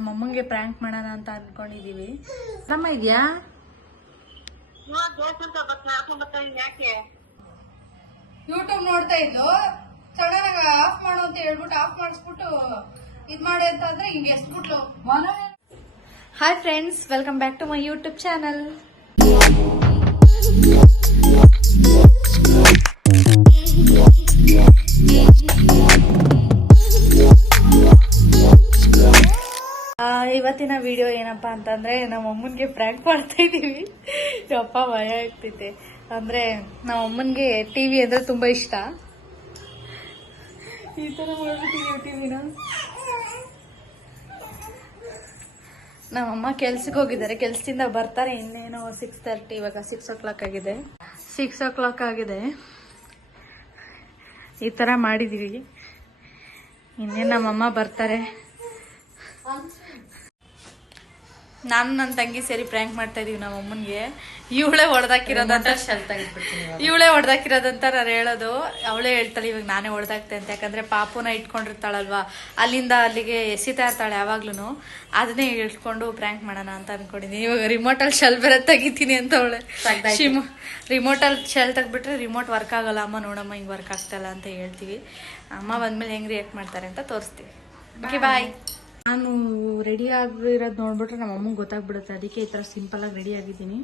ನಮ್ಮ ಅಮ್ಮಂಗೆ ಪ್ರ್ಯಾಂಕ್ ಮಾಡೋಣ ಅಂತ ಅನ್ಕೊಂಡಿದೀವಿ. ಅಮ್ಮ ಇದೆಯಾ? ಯೂಟ್ಯೂಬ್ ನೋಡ್ತಾ ಇದ್ದು ಸಡನ್ ಆಫ್ ಮಾಡು ಅಂತ ಹೇಳ್ಬಿಟ್ಟು ಆಫ್ ಮಾಡಿಸ್ಬಿಟ್ಟು ಇದ್ ಮಾಡಿ ಅಂತ ಅಂದ್ರೆ ಹಿಂಗೆ ಎಸ್ಬಿಟ್ಲು. Hi friends welcome back to my YouTube channel ಇವತ್ತಿನ ವಿಡಿಯೋ ಏನಪ್ಪ ಅಂತಂದ್ರೆ ನಮ್ಮ ಅಮ್ಮನಿಗೆ ಪ್ರ್ಯಾಂಕ್ ಮಾಡ್ತಾ ಇದೀವಿ ಅಪ್ಪ ಭಯ ಆಗ್ತೈತೆ ಅಂದ್ರೆ ನಮ್ಮ ಅಮ್ಮನ್ಗೆ ಟಿವಿ ಅಂದ್ರೆ ತುಂಬಾ ಇಷ್ಟ. ಈ ತರ ಮಾಡ್ಬಿಟ್ಟಿದೀವಿ ಟಿವಿನ ನಮ್ಮಮ್ಮ ಕೆಲ್ಸಕ್ಕೆ ಹೋಗಿದ್ದಾರೆ. ಕೆಲ್ಸದಿಂದ ಬರ್ತಾರೆ. ಇನ್ನೇನೋ ಸಿಕ್ಸ್ ತರ್ಟಿ ಇವಾಗ ಸಿಕ್ಸ್ ಓ ಕ್ಲಾಕ್ ಆಗಿದೆ. ಸಿಕ್ಸ್ ಓ ಕ್ಲಾಕ್ ಆಗಿದೆ. ಈ ಥರ ಮಾಡಿದೀವಿ ಇನ್ನೇನು ನಮ್ಮಮ್ಮ ಬರ್ತಾರೆ. ನಾನು ನನ್ನ ತಂಗಿ ಸೇರಿ ಪ್ರ್ಯಾಂಕ್ ಮಾಡ್ತಾ ಇದೀವಿ ನಮ್ಮ ಅಮ್ಮನಿಗೆ. ಇವಳೇ ಹೊಡೆದಾಕಿರೋದಂತ ಇವಳೇ ಹೊಡೆದಾಕಿರೋದಂತ ನಾನು ಹೇಳೋದು. ಅವಳೇ ಹೇಳ್ತಾಳೆ ಇವಾಗ ನಾನೇ ಹೊಡೆದಾಕ್ತೆ ಅಂತ. ಯಾಕಂದ್ರೆ ಪಾಪುನ ಇಟ್ಕೊಂಡಿರ್ತಾಳಲ್ವಾ? ಅಲ್ಲಿಂದ ಅಲ್ಲಿಗೆ ಎಸಿತಾ ಇರ್ತಾಳೆ ಯಾವಾಗ್ಲೂ ಅದನ್ನೇ ಇಟ್ಕೊಂಡು ಪ್ರ್ಯಾಂಕ್ ಮಾಡೋಣ ಅಂತ ಅನ್ಕೊಂಡಿದ್ದೀನಿ ಇವಾಗ ರಿಮೋಟಲ್ಲಿ ಶೆಲ್ ಬೇರೆ ತೆಗಿತೀನಿ ಅಂತ ಅವಳೆ. ರಿಮೋಟ್ ರಿಮೋಟಲ್ಲಿ ಶೆಲ್ ತೆಗ್ಬಿಟ್ರೆ ರಿಮೋಟ್ ವರ್ಕ್ ಆಗಲ್ಲ. ಅಮ್ಮ ನೋಡಮ್ಮ ಹಿಂಗೆ ವರ್ಕ್ ಆಗ್ತಾಯಿಲ್ಲ ಅಂತ ಹೇಳ್ತೀವಿ. ಅಮ್ಮ ಬಂದ್ಮೇಲೆ ಹೆಂಗೆ ರಿಯಾಕ್ಟ್ ಮಾಡ್ತಾರೆ ಅಂತ ತೋರಿಸ್ತೀವಿ. ಓಕೆ ಬಾಯ್ ನಾನು ರೆಡಿ ಆಗಿರೋದು ನೋಡ್ಬಿಟ್ರೆ ನಮ್ಮ ಅಮ್ಮಂಗೆ ಗೊತ್ತಾಗ್ಬಿಡುತ್ತೆ. ಅದಕ್ಕೆ ಈ ಥರ ಸಿಂಪಲಾಗಿ ರೆಡಿ ಆಗಿದ್ದೀನಿ.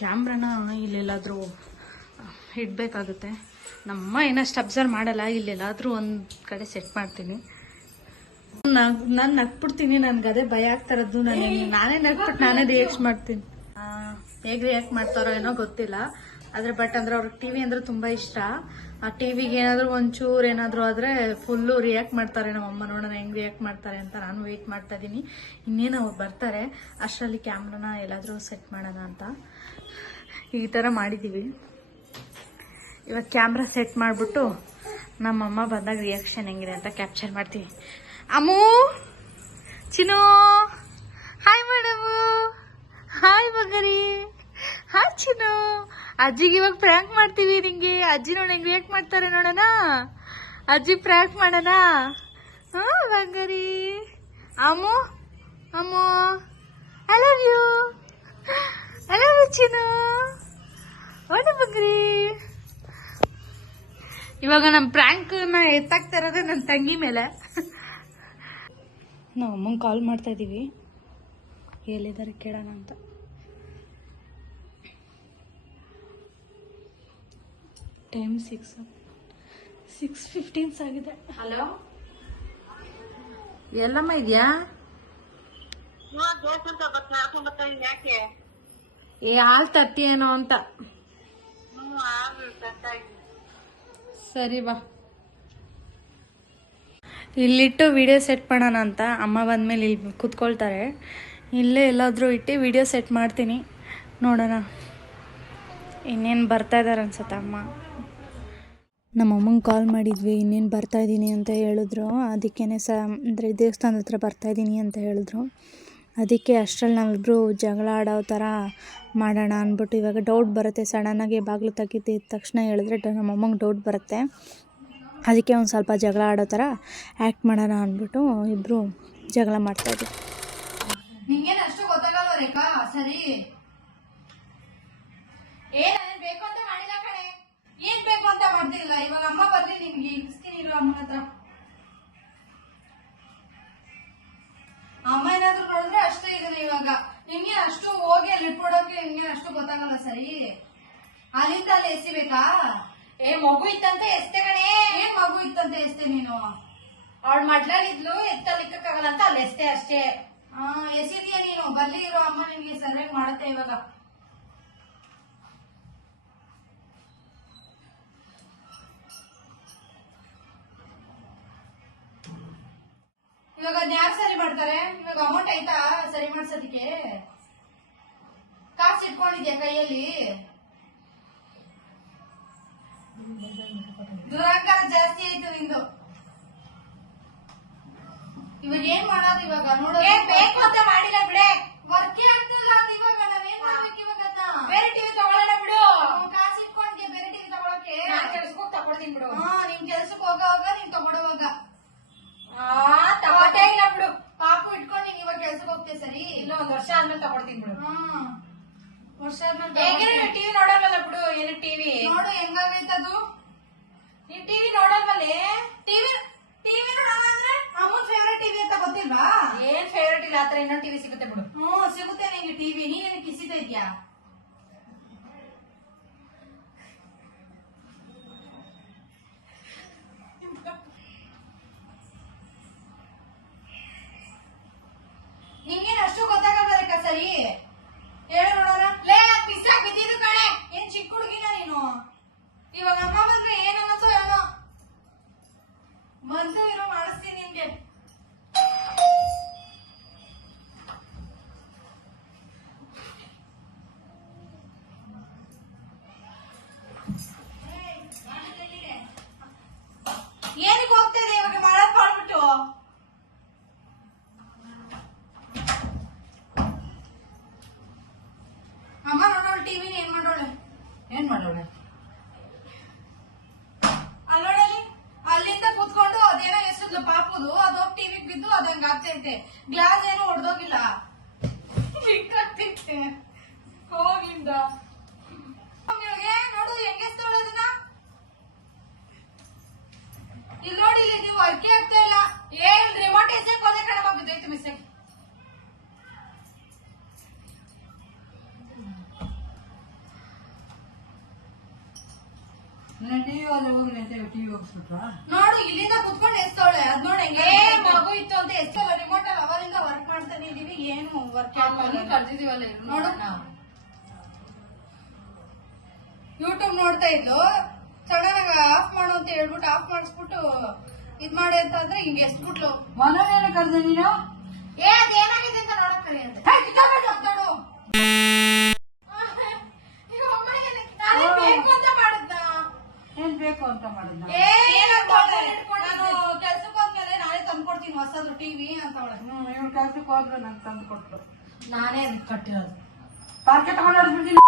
ಕ್ಯಾಮ್ರಾನ ಇಲ್ಲೆಲ್ಲಾದರೂ ಇಡಬೇಕಾಗುತ್ತೆ. ನಮ್ಮ ಏನಷ್ಟು ಅಬ್ಸರ್ವ್ ಮಾಡಲ್ಲ. ಇಲ್ಲೆಲ್ಲಾದರೂ ಒಂದು ಕಡೆ ಸೆಟ್ ಮಾಡ್ತೀನಿ. ನಾನು ನಗ್ಬಿಡ್ತೀನಿ. ನನ್ಗೆ ಅದೇ ಭಯ ಆಗ್ತಾರದ್ದು ನಾನು ನಾನೇ ನಗ್ಬಿಟ್ಟು ನಾನೇ ರಿಯಾಕ್ಟ್ ಮಾಡ್ತೀನಿ. ಹೇಗೆ ರಿಯಾಕ್ಟ್ ಮಾಡ್ತಾರೋ ಏನೋ ಗೊತ್ತಿಲ್ಲ. ಆದ್ರೆ ಬಟ್ ಅಂದ್ರೆ ಅವ್ರಿಗೆ ಟಿವಿ ಅಂದ್ರೆ ತುಂಬಾ ಇಷ್ಟ. ಆ ಟಿವಿಗೆ ಏನಾದ್ರು ಒಂಚೂರು ಏನಾದ್ರು ಆದ್ರೆ ಫುಲ್ಲು ರಿಯಾಕ್ಟ್ ಮಾಡ್ತಾರೆ ನಮ್ಮ ಅಮ್ಮ ನೋಡೋಣ ಹೆಂಗ್ ರಿಯಾಕ್ಟ್ ಮಾಡ್ತಾರೆ ಅಂತ ನಾನು ವೇಟ್ ಮಾಡ್ತಾ ಇದ್ದೀನಿ. ಇನ್ನೇನು ಅವ್ರು ಬರ್ತಾರೆ, ಅಷ್ಟರಲ್ಲಿ ಕ್ಯಾಮ್ರಾನ ಎಲ್ಲಾದರೂ ಸೆಟ್ ಮಾಡೋಣ ಅಂತ. ಈ ತರ ಮಾಡಿದೀವಿ. ಇವಾಗ ಕ್ಯಾಮ್ರಾ ಸೆಟ್ ಮಾಡಿಬಿಟ್ಟು ನಮ್ಮಮ್ಮ ಬಂದಾಗ ರಿಯಾಕ್ಷನ್ ಹೆಂಗಿದೆ ಅಂತ ಕ್ಯಾಪ್ಚರ್ ಮಾಡ್ತೀವಿ. ಅಮ್ಮು! ಚಿನೋ ಹಾಯ್ ಮೇಡಮು ಹಾಯ್ ಬಗರಿ ಹಾಯ್ ಚಿನ್ನು ಅಜ್ಜಿಗೆ ಇವಾಗ ಪ್ರ್ಯಾಂಕ್ ಮಾಡ್ತೀವಿ ನಿಂಗೆ. ಅಜ್ಜಿ ನೋಡಿ ಹೆಂಗ್ ರಿಯಾಕ್ಟ್ ಮಾಡ್ತಾರೆ ನೋಡೋಣ. ಅಜ್ಜಿ ಪ್ರ್ಯಾಂಕ್ ಮಾಡೋಣ. ಹಾ ಬಂಗಾರಿ ಅಮ್ಮ ಅಮ್ಮ. I love you I love you ಹೌದು ಬಂಗಾರಿ. ಇವಾಗ ನಮ್ಮ ಪ್ರ್ಯಾಂಕ್ನ ಎತ್ತಾಗ್ತಾ ಇರೋದೇ ನನ್ನ ತಂಗಿ ಮೇಲೆ. ನಾವು ಅಮ್ಮಂಗೆ ಕಾಲ್ ಮಾಡ್ತಾ ಇದ್ದೀವಿ ಎಲ್ಲಿದ್ದಾರೆ ಕೇಳೋಣ ಅಂತ. ಟೈಮ್ ಸಿಕ್ಸ್ ಸಿಕ್ಸ್ ಫಿಫ್ಟೀನ್ಸ್ ಆಗಿದೆ. ಹಲೋ? ಎಲ್ಲಮ್ಮ ಇದೆಯಾ? ಏ ಹಾಲು ತತ್ತಿ ಏನೋ ಅಂತ. ಸರಿ ಬಾ. ಇಲ್ಲಿಟ್ಟು ವಿಡಿಯೋ ಸೆಟ್ ಮಾಡೋಣ ಅಂತ. ಅಮ್ಮ ಬಂದಮೇಲೆ ಇಲ್ಲಿ ಕೂತ್ಕೊಳ್ತಾರೆ. ಇಲ್ಲೇ ಎಲ್ಲಾದರೂ ಇಟ್ಟು ವಿಡಿಯೋ ಸೆಟ್ ಮಾಡ್ತೀನಿ. ನೋಡೋಣ. ಇನ್ನೇನು ಬರ್ತಾ ಇದ್ದಾರೆ ಅನ್ಸುತ್ತೆ ಅಮ್ಮ? ನಮ್ಮ ಅಮ್ಮಂಗೆ ಕಾಲ್ ಮಾಡಿದ್ವಿ ಇನ್ನೇನು ಬರ್ತಾ ಇದ್ದೀನಿ ಅಂತ ಹೇಳಿದ್ರು. ಅದಕ್ಕೇ ಸ ಅಂದರೆ ದೇವಸ್ಥಾನದ ಹತ್ರ ಬರ್ತಾ ಇದ್ದೀನಿ ಅಂತ ಹೇಳಿದ್ರು. ಅದಕ್ಕೆ ಅಷ್ಟರಲ್ಲಿ ನಾವಿಬ್ಬರು ಜಗಳ ಆಡೋ ಥರ ಮಾಡೋಣ ಅಂದ್ಬಿಟ್ಟು ಇವಾಗ ಡೌಟ್ ಬರುತ್ತೆ. ಸಡನ್ನಾಗಿ ಬಾಗಿಲು ತೆಗಿತಿದ ತಕ್ಷಣ ಹೇಳಿದ್ರೆ ನಮ್ಮ ಅಮ್ಮಂಗೆ ಡೌಟ್ ಬರುತ್ತೆ. ಅದಕ್ಕೆ ಒಂದು ಸ್ವಲ್ಪ ಜಗಳ ಆಡೋ ಥರ ಆ್ಯಕ್ಟ್ ಮಾಡೋಣ ಅಂದ್ಬಿಟ್ಟು ಇಬ್ಬರು ಜಗಳ ಮಾಡ್ತಾಯಿದ್ವಿ ಇವಾಗ ಅಮ್ಮ ಬರ್ಲಿ ನಿಮ್ಗೆ ಇರಿಸ್ತೀನಿ ಇರೋ ಅಮ್ಮನ ಹತ್ರ. ಅಮ್ಮ ಏನಾದ್ರು ನೋಡಿದ್ರೆ ಅಷ್ಟೇ ಇದನ್ನ ಇವಾಗ. ನಿಮ್ಗೆ ಅಷ್ಟು ಹೋಗಿ ಅಲ್ಲಿ ಇಟ್ಬಿಡೋಕೆ ನಿಮ್ಗೆ ಅಷ್ಟು ಗೊತ್ತಾಗಲ್ಲ ಸರಿ? ಅಲ್ಲಿಂದ ಅಲ್ಲಿ ಎಸಿಬೇಕಾ? ಏ ಮಗು ಇತ್ತಂತೆ ಎಸ್ತೆ ಕಣೆ. ಏನ್ ಮಗು ಇತ್ತಂತೆ ಎಸ್ತೆ ನೀನು? ಅವಳ ಮಡ್ಲಲ್ಲಿದ್ಲು ಎತ್ತಲಿಕ್ಕಾಗಲ್ಲ ಅಂತ ಅಲ್ಲಿ ಎಸ್ತೆ ಅಷ್ಟೇ. ಹಾ ಎಸಿದ್ಯಾ ನೀನು? ಬರ್ಲಿ ಇರೋ ಅಮ್ಮ ನಿನ್ಗೆ ಸರಿಯಾಗಿ ಮಾಡುತ್ತೆ ಇವಾಗ. ಇವಾಗ ಅದ್ ಯಾರು ಸರಿ ಮಾಡ್ತಾರೆ? ಇವಾಗ ಅಮೌಂಟ್ ಆಯ್ತಾ ಸರಿ ಮಾಡ್ಸೋದಕ್ಕೆ? ಕಾಸು ಇಟ್ಕೊಂಡಿದ್ಯಾ ಕೈಯಲ್ಲಿ? ದುರಾಂಕಾರ ಜಾಸ್ತಿ ಆಯ್ತು ನಿಂದು. ಇವಾಗ ಏನ್ ಮಾಡೋದು ಇವಾಗ? ನೋಡೋ ಬೇಕು ಅಂತ ಮಾಡಿಲ್ಲ ಬಿಡೆ. ವರ್ಕೇ ಆಗ್ತಿಲ್ಲ ಅದು ಇವಾಗ. ನಾವೇನ್ ಮಾಡ್ಬೇಕು ಇವಾಗ ಅದನ್ನ ಬೇರೆ ಟಿವಿ ತಗೊಳ್ಳೋಣ ಬಿಡು ಕಾಸು ಇಟ್ಕೊಂಡ್ಗೆ ಬೇರೆ ಟಿವಿ ತಗೊಳಕ್ಕೆ ಕೆಲ್ಸಕ್ಕೆ ತಗೊಳ್ತೀನಿ ಬಿಡು ಹಾ ನಿನ್ ಕೆಲ್ಸಕ್ಕೆ ಹೋಗೋವಾಗ ನೀನ್ ತಗೊಡುವಾಗ ತಗೊಟ್ಟೇ ಇಲ್ಲ ಬಿಡು ಪಾಪು ಇಟ್ಕೊಂಡು ನಿಂಗೆ ಇವಾಗ ಇನ್ನು ಒಂದ್ ವರ್ಷ ಆದ್ಮೇಲೆ ತಗೊಳ್ತೀನಿ ಬಿಡು ಹ್ಮ್ ವರ್ಷ ಹೇಗಿರೋ ಟಿವಿ ನೋಡಲ್ವಲ್ಲ ಬಿಡು ಏನು ಟಿವಿ ನೋಡು ಹೆಂಗಾಗೈತದು ನೀನ್ ಟಿವಿ ನೋಡಲ್ವಲ್ಲೇ ಟಿವಿ ಟಿವಿ ನೋಡೋಣ ಅಂದ್ರೆ? ಅಮ್ಮನ್ ಫೇವ್ರೆಟ್ ಟಿವಿ ಅಂತ ಗೊತ್ತಿಲ್ವಾ? ಏನ್ ಫೇವ್ರೇಟ್ ಇಲ್ಲ ಆತರ ಇನ್ನೊಂದ್ ಟಿವಿ ಸಿಗುತ್ತೆ ಬಿಡು. ಹ್ಮ್ ಸಿಗುತ್ತೆ ನಿಂಗೆ ಟಿವಿ ನೀನ್ ಕಿಸಿತಾ ಇದ್ಯಾ ಟಿವಿ ಅಲ್ಲಿ ಹೋಗಿ ಟಿವಿ ಹೋಗ್ಸ್ಬಿಟ್ರ ನೋಡು ಇಲ್ಲಿಂದ ಕುತ್ಕೊಂಡು ಎಸ್ತವಳೆ ಅದ್ ನೋಡಿ ಹೆಂಗೆ ಮಗು ಇತ್ತು ಅಂತ ಎಸ್ತಲ್ಲ ರಿಮೋಟ್ ಅಲ್ಲಿ ಅವರಿಂದ ವರ್ಕ್ ಮಾಡ್ತಾನೆ ಇದೀವಿ. ಏನು ವರ್ಕ್ ಕರ್ದಿದೀವಲ್ಲ ನೋಡು. ಯೂಟ್ಯೂಬ್ ನೋಡ್ತಾ ಇದ್ಲು. ಸಡನ್ ಆಫ್ ಮಾಡು ಅಂತ ಹೇಳ್ಬಿಟ್ಟು ಆಫ್ ಮಾಡಿಸ್ಬಿಟ್ಟು ಇದ್ ಮಾಡಿ ಅಂತ ಅಂದ್ರೆ ಹಿಂಗೆ ಎಸ್ಬಿಟ್ಲು. ಮನೋನೇನ ಕರ್ದೆ ನೀನು? ಏ ಅದೇನಾಗಿದೆ ಅಂತ ನೋಡಕ್ ಕರಿ ಅಂತ ಮಾತಾಡು ಈಗ ಅಮ್ಮ ಏನಕ್ಕೆ- ನಾನೇ ಬೇಕು ಅಂತ ಮಾಡಿದ್ನ ಏನ್ ಬೇಕು ಅಂತ ಮಾಡಿದ್ನ. ಕೆಲ್ಸಕ್ಕೆ ಹೋದ್ಮೇಲೆ ನಾನೇ ತಂದ್ಕೊಡ್ತೀನಿ ಹೊಸದು ಟಿವಿ ಅಂತ ಅವಳೆ. ಹ್ಮ್ ಇವ್ರ ಕೆಲ್ಸಕ್ಕೆ ಹೋದ್ರು ನಂಗೆ ತಂದು ಕೊಟ್ರು ನಾನೇ ಅದಕ್ಕೆ ಕಟ್ಟಿರೋದು. ಪಾರ್ಕೆ ತಗೊಂಡು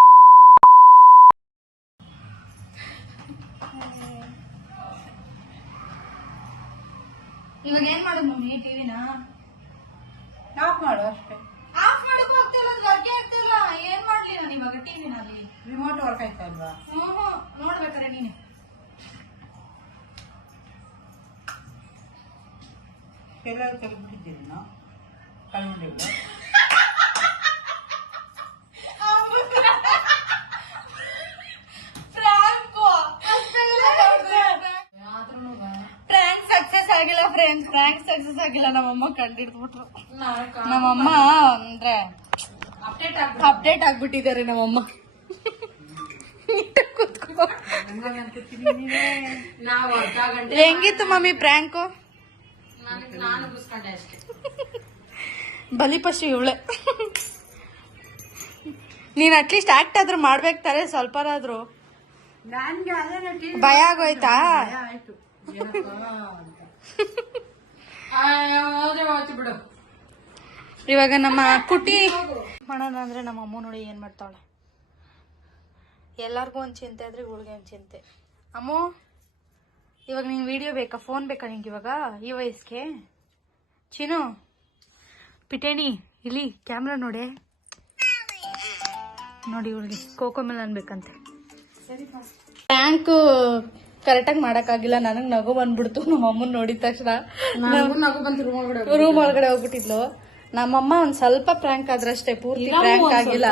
ಇವಾಗ ಏನ್ ಮಾಡೋದು ಮಮ್ಮಿ ಟಿವಿನ ಆಫ್ ಮಾಡು ಅಷ್ಟೇ. ಆಫ್ ಮಾಡಕ್ ಹೋಗ್ತಿಲ್ಲ ವರ್ಕೆ ಆಗ್ತಿಲ್ಲ ಏನ್ ಮಾಡ್ಲಿ ನಾನು ಇವಾಗ ಟಿವಿನಲ್ಲಿ ರಿಮೋಟ್ ವರ್ಕ್ ಆಯ್ತಾ ಹ್ಮ್ ಹ್ಮ್. ನೋಡ್ಬೇಕಾರೆ ನೀನೆ. ಎಲ್ಲ ತೆಗೆದ್ಬಿಟ್ಟಿದ್ದೀನಿ ನಾವು ಕಳ್ಕೊಂಡಿಲ್ಲ. ಫ್ರಾಂಕ್ ಸಕ್ಸಸ್ ಆಗಿಲ್ಲ ಫ್ರೆಂಡ್ಸ್ ಸಕ್ಸಸ್ ಆಗಿಲ್ಲ ನಮ್ಮಮ್ಮ ಕಂಡಿಡ್ದ್ಬಿಟ್ರು ನಮ್ಮಮ್ಮ ಅಂದ್ರೆ ಅಪ್ಡೇಟ್ ಆಗ್ಬಿಟ್ಟಿದ್ದಾರೆ ನಮ್ಮಮ್ಮ. ಕೂತ್ಕೋ. ಹೆಂಗಿತ್ತು ಮಮ್ಮಿ ಪ್ರ್ಯಾಂಕು ನನಗೆ ನಾನು ಮುಗಿಸ್ಕೊಂಡೆ ಅಷ್ಟೇ ಬಲಿಪಶು ಇವಳೆ. ನೀನ್ ಅಟ್ಲೀಸ್ಟ್ ಆಕ್ಟ್ ಆದ್ರೂ ಮಾಡ್ಬೇಕು ತಾರೆ ಸ್ವಲ್ಪರಾದ್ರೂ ಭಯ ಆಗೋಯ್ತಾ? ಇವಾಗ ನಮ್ಮ ಕುಟಿ ಮಾಡೋಣ ಅಂದ್ರೆ ನಮ್ಮ ಅಮ್ಮ ನೋಡಿ ಏನ್ ಮಾಡ್ತಾಳೆ. ಎಲ್ಲಾರ್ಗೂ ಒಂದ್ ಚಿಂತೆ ಆದ್ರೆ ಇವಳಿಗೆ ಒಂದ್ ಚಿಂತೆ. ಅಮ್ಮು? ಇವಾಗ ನಿಂಗೆ ವಿಡಿಯೋ ಬೇಕಾ? ಫೋನ್ ಬೇಕಾ ನಿಂಗೆ ಇವಾಗ? ಈ ವಯಸ್ಸಿಗೆ? ಚಿನು ಪಿಟೇಣಿ ಇಲ್ಲಿ ಕ್ಯಾಮ್ರಾ ನೋಡೆ. ನೋಡಿ ಇವಳಿಗೆ ಕೋಕೋ ಮೇಲೆ ಅನ್ಬೇಕಂತೆ ಟ್ಯಾಂಕು ಕರೆಕ್ಟಾಗಿ ಮಾಡೋಕ್ಕಾಗಿಲ್ಲ. ನನಗೆ ನಗು ಬಂದ್ಬಿಡ್ತು. ನಮ್ಮ ಅಮ್ಮನ್ ನೋಡಿದ ತಕ್ಷಣ. ನಗು ಬಂತು ರೂಮ್ ಒಳಗಡೆ ರೂಮ್ ಒಳಗಡೆ ಹೋಗ್ಬಿಟ್ಟಿದ್ಲು. ನಮ್ಮಮ್ಮ ಒಂದ್ ಸ್ವಲ್ಪ ಪ್ರ್ಯಾಂಕ್ ಆದ್ರಷ್ಟೇ ಪೂರ್ತಿ ಪ್ರ್ಯಾಂಕ್ ಆಗಿಲ್ಲ.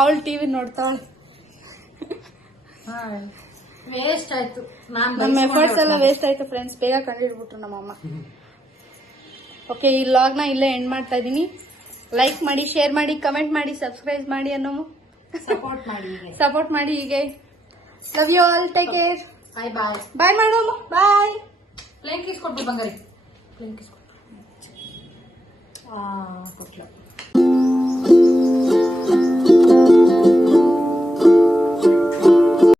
ಅವಳು ಟಿವಿ ನೋಡ್ತಾಳೆ. ವೇಸ್ಟ್ ಆಯ್ತು. ನಮ್ಮ ಎಫರ್ಟ್ಸ್ ಎಲ್ಲ ವೇಸ್ಟ್ ಆಯ್ತು ಫ್ರೆಂಡ್ಸ್ ಬೇಗ ಕಂಡಿಡ್ಬಿಟ್ರು ನಮ್ಮಮ್ಮ ಓಕೆ ಈ ಲಾಗ್ನ ಇಲ್ಲೇ ಎಂಡ್ ಮಾಡ್ತಾ ಇದೀನಿ. ಲೈಕ್ ಮಾಡಿ ಶೇರ್ ಮಾಡಿ ಕಮೆಂಟ್ ಮಾಡಿ ಸಬ್ಸ್ಕ್ರೈಬ್ ಮಾಡಿ ಅನ್ನೋ ಸಪೋರ್ಟ್ ಮಾಡಿ ಸಪೋರ್ಟ್ ಮಾಡಿ ಹೀಗೆ. Love you all take care bye bye bye ಮಾಡೋಮ್ಮ bye plane kiss ಕೊಟ್ಟು ಬಂಗಾರಿ. ಪ್ಲೇನ್ ಕಿಸ್ ಆ ಕೊಟ್ಲ.